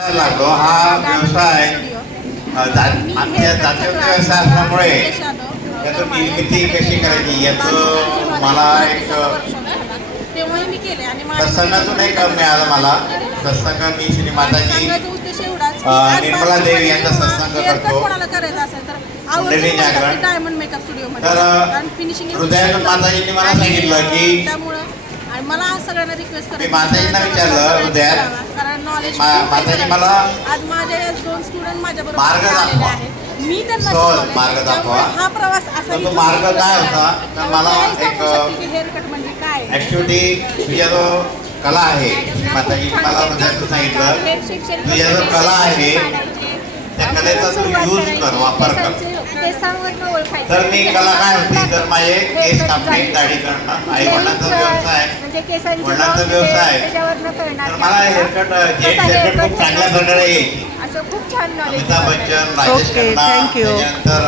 लागलो हा व्यवसाय आमच्या जातीय व्यवसाय असल्यामुळे यातून निर्मिती कशी करायची याचं मला एक सत्संगातून एक मिळालं. मला सत्संग मी श्री माताजी निर्मला देवी यांचा सत्संग करतो कुंडली जागरण. तर हृदयातून माताजींनी मला सांगितलं की मला सगळ्यांना रिक्वेस्ट मी माताजींना विचारलं हृदयात माताजी मला आज माझे 2 स्टुडंट माझ्याबरोबर मार्ग दाखवा. मी त्यांना मार्ग दाखवा. हा प्रवास असा तो मार्ग काय होता तर मला एक हेअर कट म्हणजे काय ऍक्च्युअली तुझ्या जो कला आहे माताजी मला हृदयातून सांगितलं तुझ्या जो कला आहे त्या कलेचा तू यूज कर, वापर कर. तर मी कला काय होती तर माझे केस कापणे, दाढी करणं, आई वडिलांचा व्यवसाय वडिलांचा व्यवसाय. तर मला हेअरकट जेंट्स हेअरकट खूप चांगल्या प्रकारे येईल. असं खूप छान अमिताभ बच्चन, राजेश खन्ना, त्याच्यानंतर